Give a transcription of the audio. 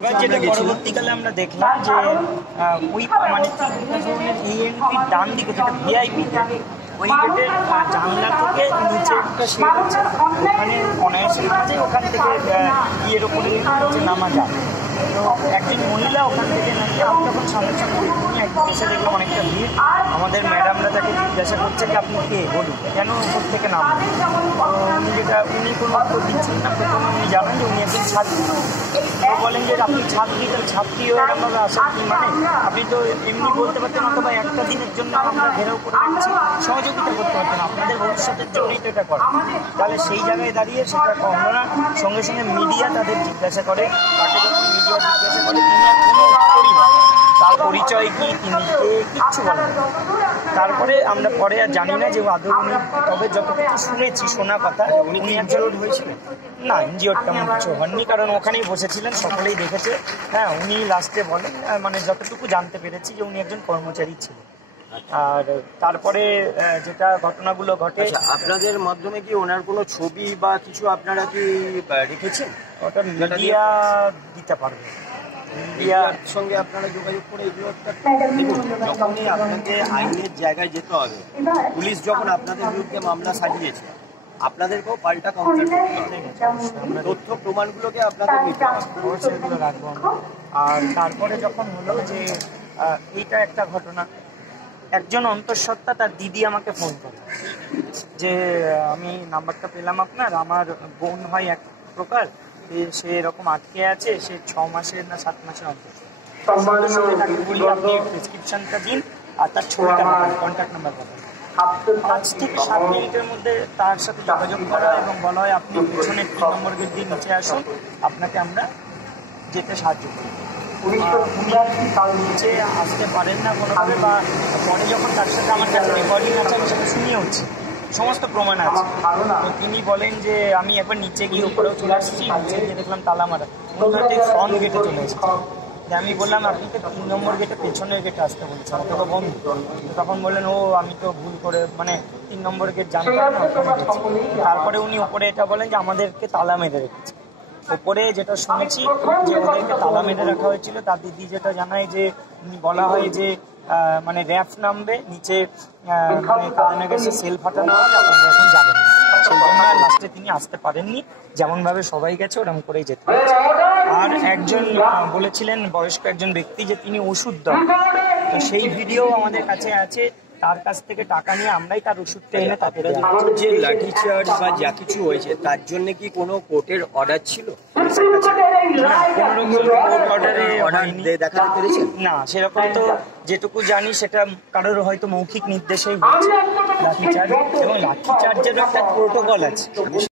এবার যেটা পরবর্তীকালে আমরা দেখলাম যে ওই মানে এই এন্ট্রির ডান দিকে যেটা ভিআইপি ওই গেটের জানলা থেকে নিচে একটা শেড আছে, ওখানে অনায়াসে নামা যায়, ওখান থেকে ইয়ের ওপরে নিচে নামা যায়। তো একজন মহিলা ওখান থেকে নামিয়ে আমি যখন সঙ্গে সঙ্গে উনি একদম এসে দেখলাম অনেকটা ভিড়। আমাদের ম্যাডামরা তাকে জিজ্ঞাসা করছে যে আপনি কে, বলুন কেন উপর থেকে নামলেন। তো উনি কোনো উত্তর দিচ্ছেন না। প্রথমে উনি জানান যে উনি একজন ছাত্রী। তো বলেন যে আপনি ছাত্রী, তাহলে ছাত্রী হয়ে এরকমভাবে আসার কি মানে, আপনি তো এমনি বলতে পারতেন অথবা একটা দিনের জন্য আমরা ঘেরাও করে দিচ্ছি, সহযোগিতা করতে পারতেন, আপনাদের ভবিষ্যতের জন্যই তো এটা করা। তাহলে সেই জায়গায় দাঁড়িয়ে সেটা কখনো না। সঙ্গে সঙ্গে মিডিয়া তাদের জিজ্ঞাসা করে, তাকে যখন মিডিয়া জিজ্ঞাসা করে তিনি আর কোনো উত্তরই না, তার পরিচয় কি, তিনি কে, কিচ্ছু বলেন। তারপরে আমরা পরে আর জানি না যে আদৌ উনি, তবে যতটুকু শুনেছি শোনা কথা উনি ইনজিওর্ড হয়েছিলেন না, ইনজিওর্ড তেমন কিছু হননি, কারণ ওখানেই বসেছিলেন, সকলেই দেখেছে। হ্যাঁ, উনি লাস্টে বলেন মানে যতটুকু জানতে পেরেছি যে উনি একজন কর্মচারী ছিলেন। আর তারপরে যেটা ঘটনাগুলো ঘটে, আপনাদের মাধ্যমে কি ওনার কোনো ছবি বা কিছু আপনারা কি রেখেছেন? ওটা মিডিয়া দিতে পারবে, মিডিয়ার সঙ্গে আপনারা যোগাযোগ করে এগুলো দেখুন। যখনই আপনাকে আইনের জায়গায় যেতে হবে, পুলিশ যখন আপনাদের বিরুদ্ধে মামলা সাজিয়েছে, আপনাদেরকেও পাল্টা কাউন্টার করতে হবে, তথ্য প্রমাণগুলোকে আপনাদের নিতে হবে, সেগুলো রাখবো আমরা। আর তারপরে যখন হলো যে এইটা একটা ঘটনা, একজন অন্তঃসত্ত্বা তার দিদি আমাকে ফোন করে যে আমি নাম্বারটা পেলাম আপনার, আমার বোন হয় এক প্রকার, সে এরকম আটকে আছে, সে 6 মাসের না 7 মাসের অন্তঃসত্ত্বা। সঙ্গে তাকে বলি আপনি প্রেসক্রিপশনটা দিন আর তার ছবিটা কন্ট্যাক্ট নাম্বার পাবেন। 5 থেকে 7 মিনিটের মধ্যে তার সাথে যোগাযোগ করা এবং বলা হয় আপনি পিছনে 3 নম্বর গেট দিয়ে নিচে আসুন, আপনাকে আমরা যেতে সাহায্য করি। উনি নিচে আসতে পারেন না কোনোভাবে, বা পরে যখন তার সাথে আমার কাছে রেকর্ডিং আছে আমি সেটা শুনিয়েওছি, সমস্ত প্রমাণ আছে। তো তিনি বলেন যে আমি একবার নিচে গিয়ে উপরেও চলে আসছি, নিচে গিয়ে দেখলাম তালা মারা, উনি হয়তো ফ্রন্ট গেটে চলে এসেছে। আমি বললাম আপনি তো 3 নম্বর গেটে পেছনের গেটে আসতে বলছেন, আমাকে তো বন্ধ। তখন বললেন ও আমি তো ভুল করে মানে 3 নম্বর গেট জানতাম না, ওখানে গেছি। তারপরে উনি উপরে এটা বলেন যে আমাদেরকে তালা মেরে রেখেছে। ওপরে যেটা শুনেছি যে ওদেরকে তালা মেরে রাখা হয়েছিল, তার দিদি যেটা জানায় যে বলা হয় যে মানে র্যাফ নামবে নিচে, মানে তাদের কাছে সেল ফাটানো হবে, আপনারা এখন যাবেন। সেই জন্য লাস্টে তিনি আসতে পারেননি, যেমনভাবে সবাই গেছে ওরকম করেই যেতে হয়েছে। আর একজন বলেছিলেন বয়স্ক একজন ব্যক্তি যে তিনি ওষুধ দেন, তো সেই ভিডিও আমাদের কাছে আছে। তার কাছ থেকে টাকা নিয়ে আমরাই তার ওষুধটা এনে তাকে দেই। যে লাঠিচার্জ বা যা কিছু হয়েছে তার জন্য কি কোনো কোর্টের অর্ডার ছিল? না, সেরকম তো যেটুকু জানি সেটা কারোর হয়তো মৌখিক নির্দেশেই হয়েছে লাঠিচার্জ, এবং লাঠিচার্জেরও একটা প্রোটোকল আছে।